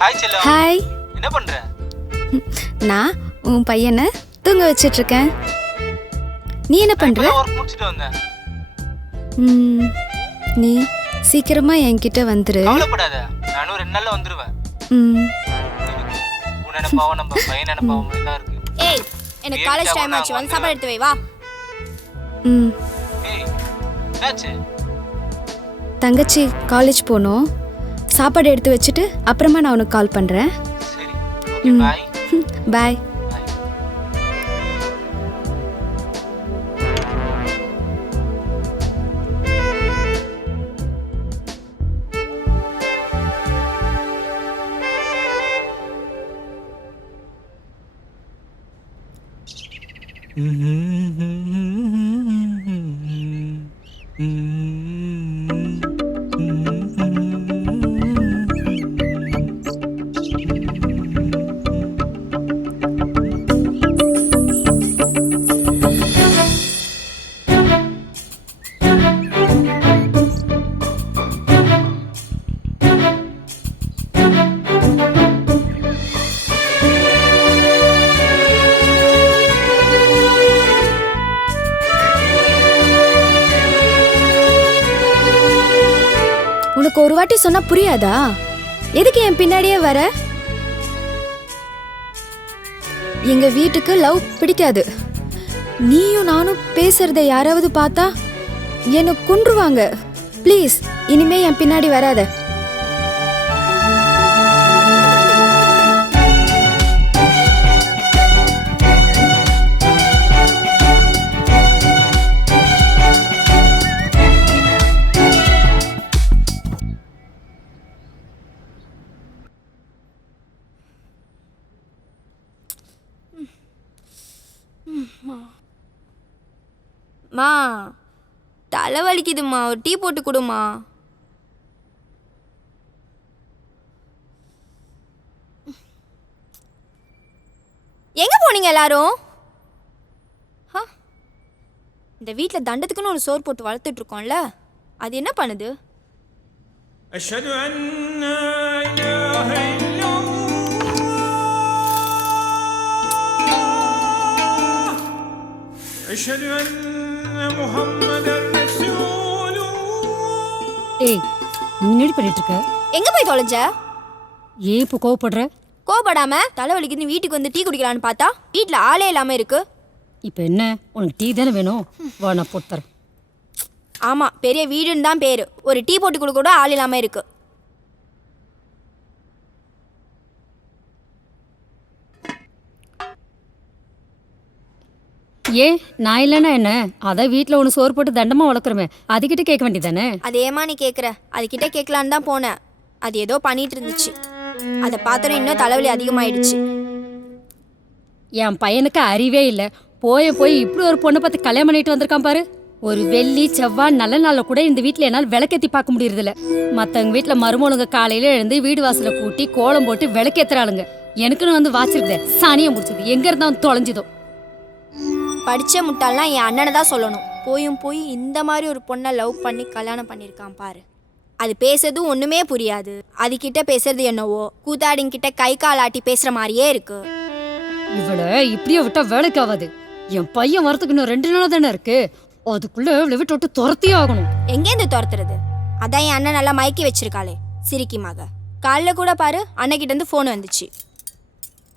Hi செல்லம். Hi. என்ன பண்ற? நான் உன் பையனை தூங்க வச்சிட்டு இருக்கேன். நீ என்ன பண்ற? வர்க் முடிச்சிட்டு வந்தேன். நீ சீக்கிரமா என்கிட்ட வந்துரு. கவலைப்படாத, நானும் 2 நாள்ல வந்துருவேன். உன் நினைப்பாவும் நம்ம பையன் நினைப்பாவும் தான் இருக்கு. ஏய், எனக்கு காலேஜ் டைம் ஆச்சு, வந்து சாப்பாடு எடுத்து வை வா. ஏய், என்னாச்சு? தங்கச்சி காலேஜ் போகணும். சாப்பாடு எடுத்து வச்சுட்டு அப்புறமா நான் உனக்கு கால் பண்ணுறேன். சரி, ஓகே, பை. பாய். உனக்கு ஒரு வாட்டி சொன்னா புரியாதா? எதுக்கு என் பின்னாடியே வர? எங்க வீட்டுக்கு லவ் பிடிக்காது. நீயும் நானும் பேசுறத யாராவது பார்த்தா என்ன கொன்றுவாங்க. ப்ளீஸ் இனிமே என் பின்னாடி வராத. மா, தலை வலிக்குதுமா, ஒரு டீ போட்டு கொடுமா. எங்க போனீங்க எல்லாரும்? இந்த வீட்டில் தண்டத்துக்குன்னு ஒரு சோறு போட்டு வளர்த்துட்டு இருக்கோம்ல, அது என்ன பண்ணுது? அஷ்ஹது அன்னா இலாஹ இல்லல்லாஹ் அஷ்ஹது அன்ன முஹம்மதர் ரசூலுல்லாஹ். ஏய், நீ என்னடி பண்ணிட்டு இருக்க? எங்க போய் தொலைஞ்ச? ஏன் இப்போ கோவப்படுற? கோவப்படாம தலைவலிக்குன்னு வீட்டுக்கு வந்து டீ குடிக்கலான்னு பார்த்தா வீட்டில் ஆளே இல்லாமல் இருக்கு. இப்போ என்ன, உனக்கு டீ தானே வேணும்? வா, நான் போட்டு தரேன். ஆமாம், பெரிய வீடுன்னு தான் பேர். ஒரு டீ போட்டு கொடுக்க கூட ஆள் இல்லாமல் இருக்கு. ஏன் நான் இல்லைன்னா என்ன? அதான் வீட்டில் ஒன்று சோறு போட்டு தண்டமாக வளர்க்குறமே, அதுக்கிட்ட கேட்க வேண்டியதானே? அது ஏமா நீ கேட்குற? அதுக்கிட்ட கேட்கலான்னு தான் போனேன். அது ஏதோ பண்ணிட்டு இருந்துச்சு. அதை பார்த்தோன்னே இன்னும் தலைவலி அதிகமாயிடுச்சு. என் பையனுக்கு அறிவே இல்லை. போய் இப்படி ஒரு பொண்ணை பார்த்து கல்யாணம் பண்ணிட்டு வந்திருக்கான் பாரு. ஒரு வெள்ளி செவ்வாய் நல்ல நாளில் கூட இந்த வீட்டில் என்னால் விளக்கேற்றி பார்க்க முடியறதில்ல. மற்றவங்க வீட்டில் மருமகளுங்க காலையில் எழுந்து வீடு வாசலை கூட்டி கோலம் போட்டு விளக்கேற்றுறாளுங்க. எனக்குன்னு வந்து வாச்சிருந்தேன், சாணியை முடிச்சது எங்கே இருந்தால் தொலைஞ்சிதோ. படித்த முட்டாள்லாம் என் அண்ணனை தான் சொல்லணும். போய் இந்த மாதிரி ஒரு பொண்ணை லவ் பண்ணி கல்யாணம் பண்ணியிருக்கான் பாரு. அது பேசுறதும் ஒன்றுமே புரியாது. அதுக்கிட்ட பேசுறது என்னவோ கூத்தாடிங்கிட்ட கை கால் ஆட்டி பேசுகிற மாதிரியே இருக்கு. இவளை இப்படியே விட்டா வேலைக்கு ஆகாது. என் பையன் வரத்துக்கு இன்னும் 2 நாள் தானே இருக்கு. அதுக்குள்ள இவளை விட்டு விட்டு துரத்தியே ஆகணும். எங்கேருந்து துரத்துறது? அதான் என் அண்ணன் நல்லா மயக்கி வச்சிருக்காளே சிரிக்கி மக. காலைல கூட பாரு, அண்ணகிட்ட இருந்து ஃபோன் வந்துச்சு.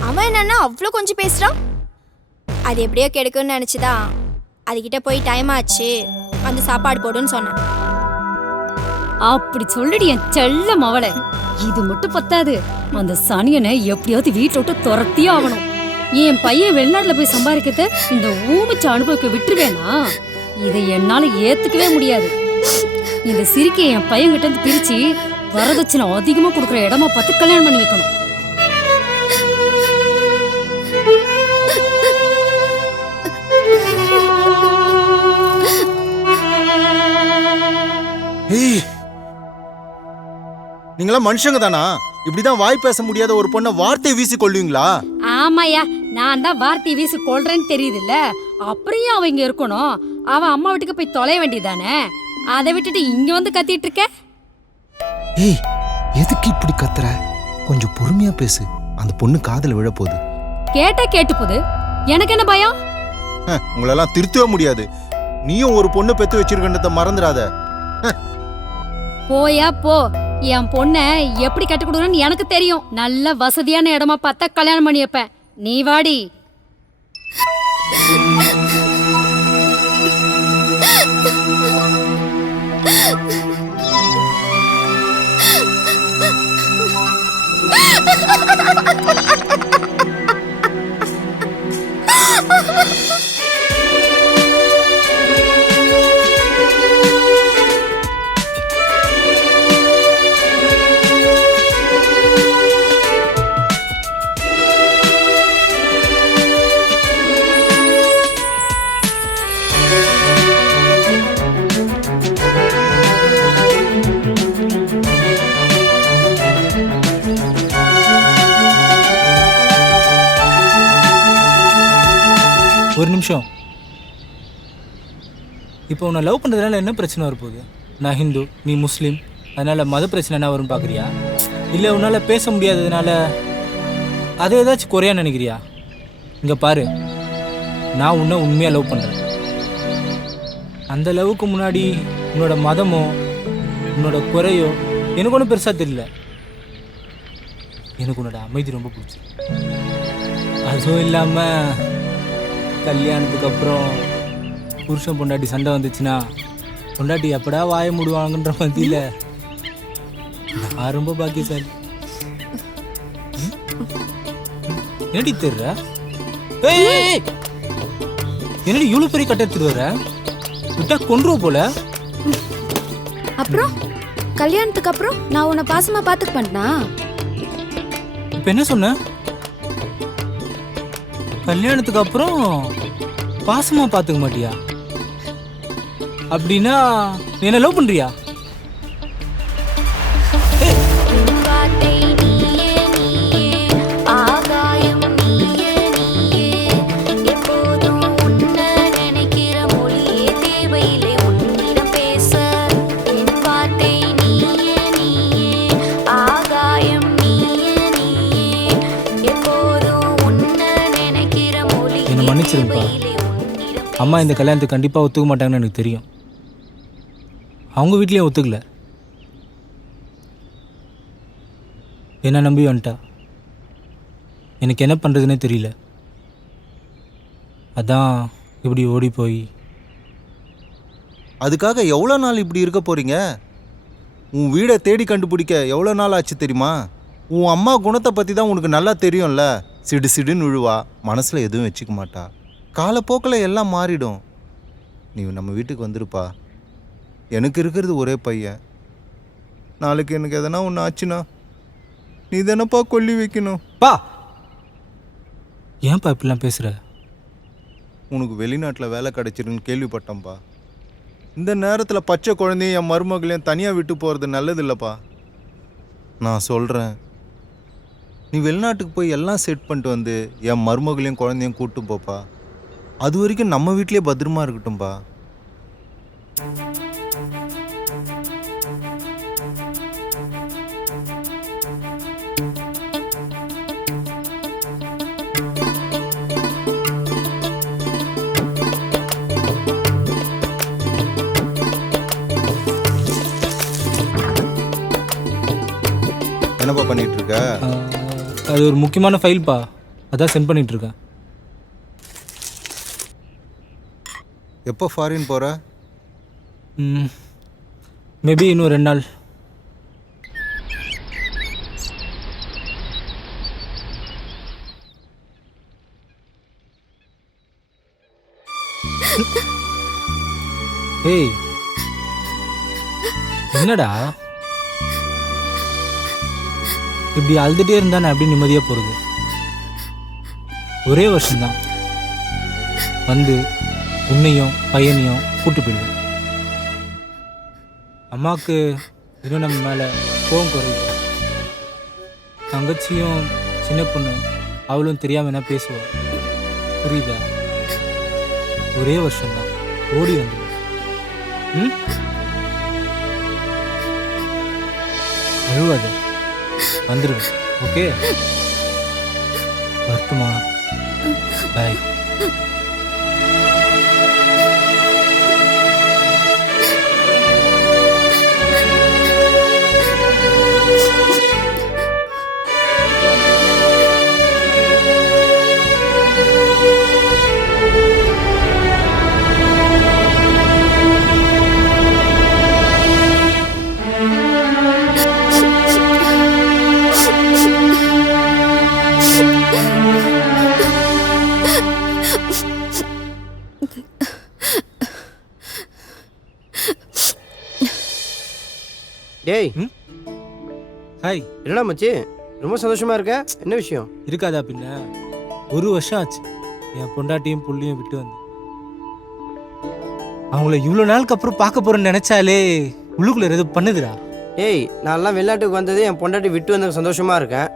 அவன் என்னன்னா அவ்வளோ கொஞ்சம் பேசுகிறான். அது எப்படியோ கெடுக்குன்னு நினச்சிதான் அதுக்கிட்ட போய் டைம் ஆச்சு வந்து சாப்பாடு போடுன்னு சொன்னேன். அப்படி சொல்லிடு என் செல்ல மவளை. இது மட்டும் பத்தாது, அந்த சனியனை எப்படியாவது வீட்டை விட்டு துரத்தியே ஆகணும். என் பையன் வெளிநாட்டுல போய் சம்பாதிக்கிறத இந்த ஊமிச்சு அனுபவிக்க விட்டுருவேனா? இதை என்னால ஏத்துக்கவே முடியாது. இந்த சிரிக்கை என் பையன் கிட்ட இருந்து பிரிச்சு வரதட்சணை அதிகமா கொடுக்குற இடமா பார்த்து கல்யாணம் பண்ணி வைக்கணும். நீங்களா மனுஷங்க தானா? இப்படிதான் வாய் பேச முடியாத ஒரு பொண்ணை வார்த்தை வீசி கொள்வீங்களா? ஆமாயா, நான் தான் வார்த்தை வீசி கொள்றேன்னு தெரியுதுல்ல. அப்புறம் அவ இங்க இருக்கணும். அவன் அம்மா வீட்டுக்கு போய் தொலைய வேண்டியதானே. அதை விட்டுட்டு இங்க வந்து கத்திட்டு இருக்க. ஏய், எதுக்கு இப்படி கத்துற? கொஞ்சம் பொறுமையா பேசு. அந்த பொண்ணு காதல விழ போகுது. கேட்டா கேட்டு போகுது, எனக்கு என்ன பயம்? உங்களெல்லாம் திருத்தவே முடியாது. நீயும் ஒரு பொண்ணு பெத்து வச்சிருக்கன்றத மறந்துடாத. போயா போ. என் பொண்ணை எப்படி கட்டி கொடுக்கணும்னு எனக்கு தெரியும். நல்ல வசதியான இடமா பார்த்தா கல்யாணம் பண்ணி வைப்பேன். நீ வாடி. ஒரு நிமிஷம். இப்போ உன்னை லவ் பண்ணுறதுனால என்ன பிரச்சனை வரப்போகுது? நான் ஹிந்து, நீ முஸ்லீம், அதனால் மத பிரச்சனை என்ன வரும்னு பார்க்குறியா? இல்லை உன்னால் பேச முடியாததுனால அதை ஏதாச்சும் குறையா நினைக்கிறியா? இங்கே பாரு, நான் உன்னை உண்மையாக லவ் பண்ணுறேன். அந்த லவ்வுக்கு முன்னாடி உன்னோட மதமோ உன்னோட குறையோ எனக்கு ஒன்றும் பெருசாக தெரியல. எனக்கு உன்னோட அமைதி ரொம்ப பிடிச்சி. அதுவும் இல்லாமல் கல்யாணத்துக்கு அப்புறம் புருஷன் பொண்டாட்டி சண்டை வந்துச்சுன்னா பொண்டாட்டி எப்படா வாய மூடுவாங்கன்ற மத்தியில் நான் ரொம்ப பாக்கியசாலி. என்னடி தெரியற? என்னடி இவ்வளோ பெரிய கட்ட எடுத்துட்டு வர? விட்டா கொன்றுவ போல. அப்புறம் கல்யாணத்துக்கு அப்புறம் நான் உன்னை பாசமா பாத்துக்க மாட்டேனா? இப்போ என்ன சொன்ன? கல்யாணத்துக்கு அப்புறம் பாசமா பார்த்துக்க மாட்டியா? அப்படின்னா நீ என்ன லவ் பண்றியா? என்னை மன்னிச்சிருப்பா. அம்மா இந்த கல்யாணத்துக்கு கண்டிப்பாக ஒத்துக்க மாட்டாங்கன்னு எனக்கு தெரியும். அவங்க வீட்லேயும் ஒத்துக்கல. என்ன நம்பி வந்துட்டா. எனக்கு என்ன பண்ணுறதுனே தெரியல. அதான் இப்படி ஓடி போய். அதுக்காக எவ்வளோ நாள் இப்படி இருக்க போறீங்க? உன் வீடை தேடி கண்டுபிடிக்க எவ்வளோ நாள் ஆச்சு தெரியுமா? உன் அம்மா குணத்தை பற்றி தான் உனக்கு நல்லா தெரியும்ல. சிடு சிடுன்னு விழுவா, மனசில் எதுவும் வச்சுக்க மாட்டா. காலப்போக்கில் எல்லாம் மாறிடும். நீ நம்ம வீட்டுக்கு வந்துருப்பா. எனக்கு இருக்கிறது ஒரே பையன். நாளைக்கு எனக்கு எதனா ஒன்று ஆச்சுன்னா நீ தானப்பா கொல்லி வைக்கணும். பா, ஏன்ப்பா இப்படிலாம் பேசுகிற? உனக்கு வெளிநாட்டில் வேலை கிடைச்சிருன்னு கேள்விப்பட்டேன்ப்பா. இந்த நேரத்தில் பச்சை குழந்தையும் என் மருமகளையும் தனியாக விட்டு போகிறது நல்லது இல்லைப்பா. நான் சொல்கிறேன், நீ வெளிநாட்டுக்கு போய் எல்லாம் செட் பண்ணிட்டு வந்து என் மருமகளையும் குழந்தையும் கூப்பிட்டு போப்பா. அது வரைக்கும் நம்ம வீட்டிலே பத்திரமா இருக்கட்டும்பா. என்னப்பா பண்ணிட்டு இருக்க? அது ஒரு முக்கியமான ஃபைல்ப்பா, அதான் சென்ட் பண்ணிட்டு இருக்கேன். எப்போ ஃபாரின் போகிற? மேபி இன்னும் 2 நாள். ஏய், என்னடா இப்படி அழுதுகிட்டே இருந்தா நான் எப்படி நிம்மதியாக போகிறது? ஒரே வருஷம்தான் வந்து உன்னையும் பையனையும் கூட்டு போயிடுவேன். அம்மாவுக்கு இன்னும் நம்ம மேலே கோவம் குறையுது. தங்கச்சியும் சின்ன பொண்ணு, அவளும் தெரியாமல் என்ன பேசுவாள், புரியுதா? ஒரே வருஷம்தான், ஓடி வந்துடுவேன். அழுவாது, வந்துடுவேன். ஓகே வரட்டுமா? பாய். டேய் ஹாய். என்னடா மச்சி ரொம்ப சந்தோஷமா இருக்க, என்ன விஷயம்? இருக்காதா பின்ன? 1 வருஷம் ஆச்சு என் பொண்டாட்டியும் புள்ளியும் விட்டு வந்து. அவங்கள இவ்வளோ நாளுக்கு அப்புறம் பார்க்க போறேன்னு நினைச்சாலே உள்ளுக்குள்ள ஏதோ பண்ணுதுடா. டேய் நான்லாம் வெளிநாட்டுக்கு வந்தது என் பொண்டாட்டி விட்டு வந்த சந்தோஷமா இருக்கேன்.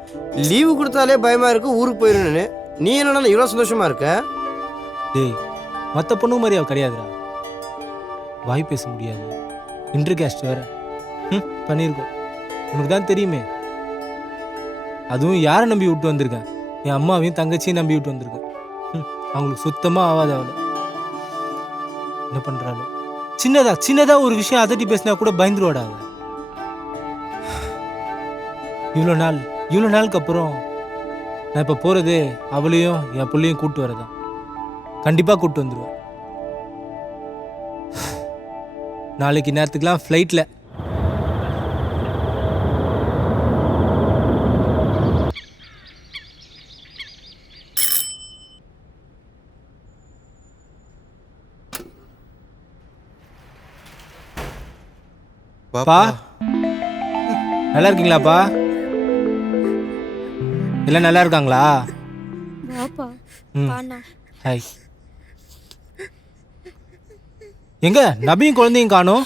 லீவு கொடுத்தாலே பயமா இருக்கு ஊருக்கு போயிருந்தேன்னு. நீ என்னன்னா இவ்வளோ சந்தோஷமா இருக்க? டேய் மற்ற பொண்ணு மாதிரி அவ கிடையாதுடா. வாய் பேச முடியாது, இன்டர் கேஸ்ட் வேற. பண்ணியிருக்கோம், உனக்கு தான் தெரியுமே. அதுவும் யாரை நம்பி விட்டு வந்திருக்கேன்? என் அம்மாவையும் தங்கச்சியும் நம்பி விட்டு வந்திருக்கேன். அவங்களுக்கு சுத்தமாக ஆகாது. அவளை என்ன பண்ணுறாலும் சின்னதா ஒரு விஷயம் அதட்டி பேசினா கூட பயந்துருவாடா அவ. இவ்வளோ நாளுக்கு அப்புறம் நான் இப்போ போகிறது அவளையும் என் பிள்ளையும் கூப்பிட்டு வரதான். கண்டிப்பாக கூப்பிட்டு வந்துடுவேன். நாளைக்கு நேரத்துக்குலாம் ஃப்ளைட்டில். பா நல்லா இருக்கீங்களாப்பா? எல்லாம் நல்லா இருக்காங்களா? வாப்பா. ம் வாண்ணா. ஹாய். எங்க நபியும் குழந்தையும் காணோம்?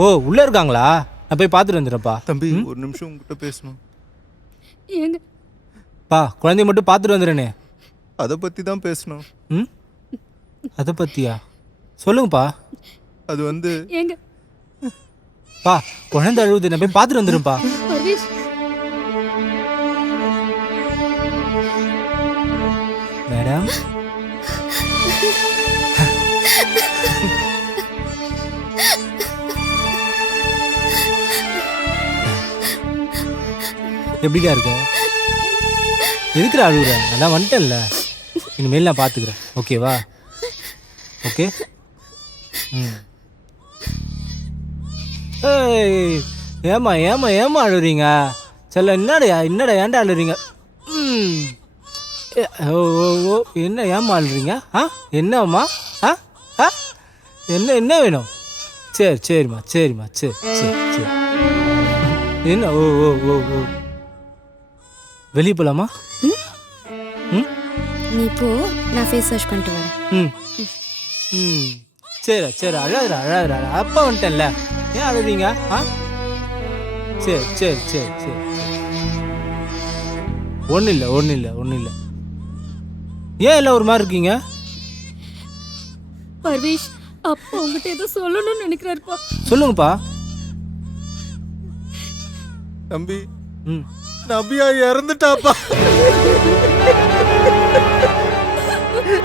ஓ உள்ள இருக்காங்களா? நான் போய் பார்த்துட்டு வந்துடுறேன்ப்பா. தம்பி ஒரு நிமிஷம் உங்ககிட்ட பேசணும். ஏங்க பா குழந்தைய மட்டும் பார்த்துட்டு வந்துடுறேனே. அதை பற்றி தான் பேசணும். ம் அதை பற்றியா? சொல்லுங்கப்பா. அது வந்து ஏங்க பா குழந்தை அழுவுது, நான் போய் பார்த்துட்டு வந்துடுறேன்ப்பா. பர்வீஷ் மேடம் எப்படிக்கா இருக்க? எதுக்குடா அழுகுற? நான் வந்துட்டேன்ல, இனிமேல் நான் பார்த்துக்கிறேன். ஓகேவா? ஓகே. ம் ஏய் ஏமா அழுறீங்க? சொல்ல என்னடா ஏன்டா அழுறீங்க? ஓ என்ன ஏமா அழுறீங்க? என்னம்மா? என்ன வேணும்? சரிம்மா சரி. என்ன? ஓ வெளியே போகலாமா? நீ போ, நான் ஃபேஸ் வாஷ் பண்ணிட்டு வரேன். ம் சரி அழாதுடா. அப்பா வந்துட்டேன்ல, ஏன் அழுறீங்க? சரி. ஒன்றும் இல்லை. ஏன் எல்லாம் ஒரு மாதிரி இருக்கீங்க? பர்வீஷ் அப்பா உங்ககிட்ட ஏதோ சொல்லணும்னு நினைக்கிறாருப்பா. சொல்லுங்கப்பா. தம்பி ம் நபியா இறந்துட்டாப்பா.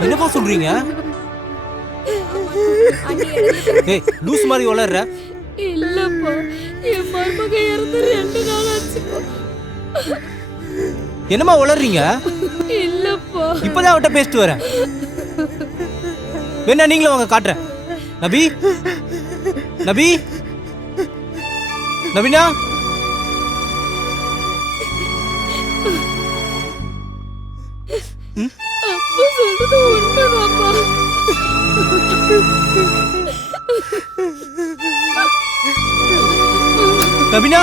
என்னப்பா சொல்றீங்க? ஏய் லூஸ் மாதிரி வளர்ற. இல்லப்பா, என் மருமக இறந்து 2 நாள் ஆச்சுப்பா. என்னம்மா வளர்றீங்க? இல்லப்பா. இப்பதான் அவட்ட பேசிட்டு வரேன். வேணா நீங்களும் வாங்க, காட்டுறேன். நவீனா அப்பா சொல்றது உண்மைதான்ப்பா. நவீனா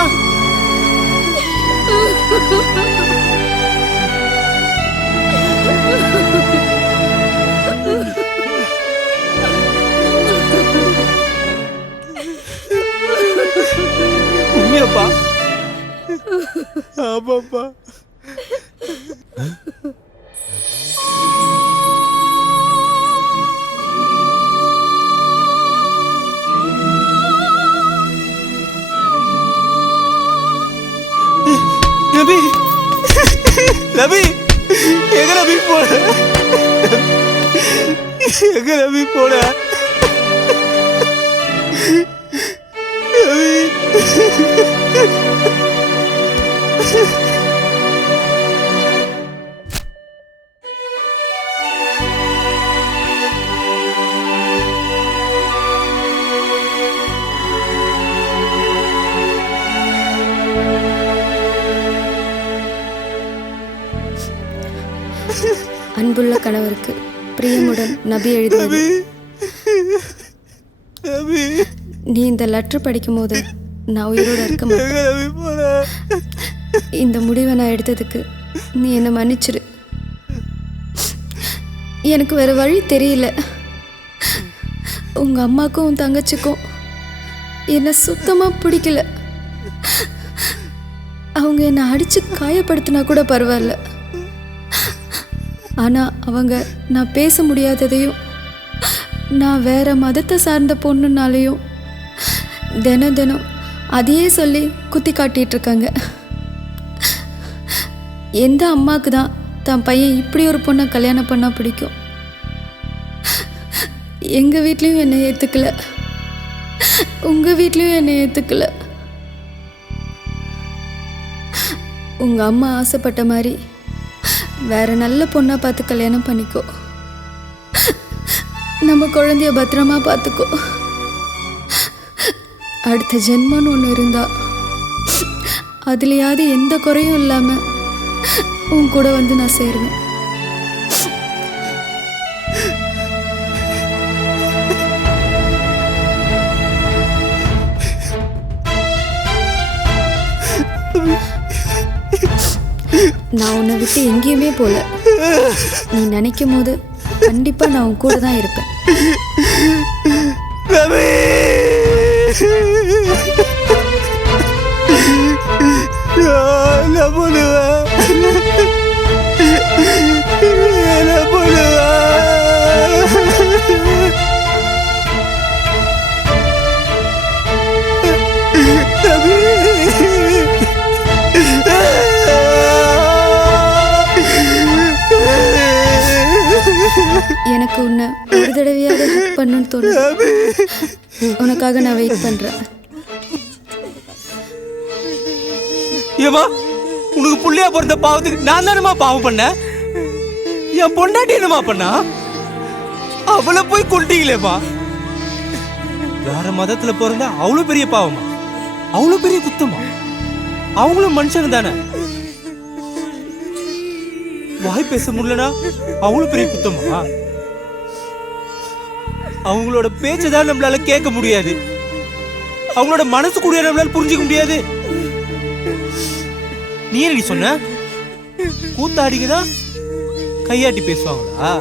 உண்மையாப்பா? ஆமாப்பா. நபி நபி எங்க நபி போன எங்க நபி போன அன்புள்ள கணவருக்கு பிரியமுடன் நபி எழுதியது. நீ இந்த லெட்டர் படிக்கும் போது நான் உயிரோட இருக்க மாட்டேன். இந்த முடிவை நான் எடுத்ததுக்கு நீ என்னை மன்னிச்சிரு. எனக்கு வேற வழி தெரியல. உங்க அம்மாக்கும் உன் தங்கச்சிக்கும் என்னை சுத்தமா பிடிக்கல. அவங்க என்னை அடிச்சு காயப்படுத்தினா கூட பரவாயில்ல. ஆனால் அவங்க நான் பேச முடியாததையும் நான் வேற மதத்தை சார்ந்த பொண்ணுனாலையும் தினம் தினம் அதையே சொல்லி குத்தி காட்டிகிட்டு இருக்காங்க. எந்த அம்மாவுக்கு தான் தன் பையன் இப்படி ஒரு பொண்ணை கல்யாணம் பண்ணால் பிடிக்கும்? எங்கள் வீட்லேயும் என்னை ஏற்றுக்கல, உங்கள் வீட்லேயும் என்னை ஏற்றுக்கல. உங்கள் அம்மா ஆசைப்பட்ட மாதிரி வேற நல்ல பொண்ணா பார்த்து கல்யாணம் பண்ணிக்கோ. நம்ம குழந்தைய பத்திரமா பார்த்துக்கோ. அடுத்த ஜென்மன்னு ஒன்று இருந்தா அதுலயாவது எந்த குறையும் இல்லாம உன் கூட வந்து நான் சேருவேன். நான் உன்னை விட்டு எங்கேயுமே போல. நீ நினைக்கும் போது கண்டிப்பா நான் உன் கூட தான் இருப்பேன். எனக்கு உன்னை ஒரு தடவையாக ஹெல்ப் பண்ணணும்னு தோணுது. உனக்காக நான் வெயிட் பண்றேன். ஏமா உனக்கு புள்ளையா பிறந்த பாவத்துக்கு நான் தானமா பாவம் பண்ண? என் பொண்டாட்டி என்னமா பண்ணா? அவளை போய் கொல்றீங்களேமா. வேற மதத்துல பிறந்தா அவ்வளவு பெரிய பாவமா? அவ்வளவு பெரிய குத்தமா? அவங்களும் மனுஷங்க தானே. வாய் பேச முடியலனா அவ்வளவு பெரிய குத்தமா? அவங்களோட பேச்சதான் நம்மளால கேட்க முடியாது. அவங்களோட மனசு கூட நம்மளால புரிஞ்சுக்க முடியாது. நீ என்ன சொன்ன? கூத்தாடிக்குதான் கையாட்டி பேசுவாங்களா?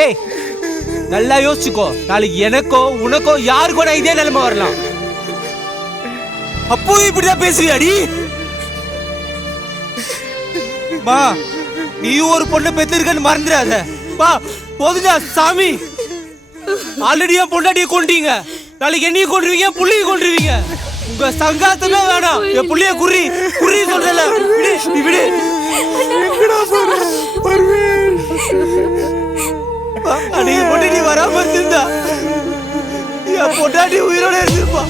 ஏய் நல்லா யோசிச்சுக்கோ. நாளைக்கு எனக்கோ உனக்கோ யாருக்கோ நான் இதே நிலைமை வரலாம். அப்போ இப்படிதான் பேசுவியாடி? மா நீ ஒரு பொண்ணை பெத்திருக்கன்னு மறந்துடாத. பா போதுடா சாமி. ஆல்ரெடி என் பொண்டாட்டியை கொண்டீங்க. நாளைக்கு என்னையும் கொண்டுருவீங்க, புள்ளையும் கொண்டுருவீங்க. உங்க சங்காத்தமே வேணாம். என் புள்ளைய குறி குறி சொல்லல. விடு அன்னைக்கு பொண்டாட்டி வராம இருந்தா என் பொண்டாட்டி உயிரோட இருந்திருப்பா.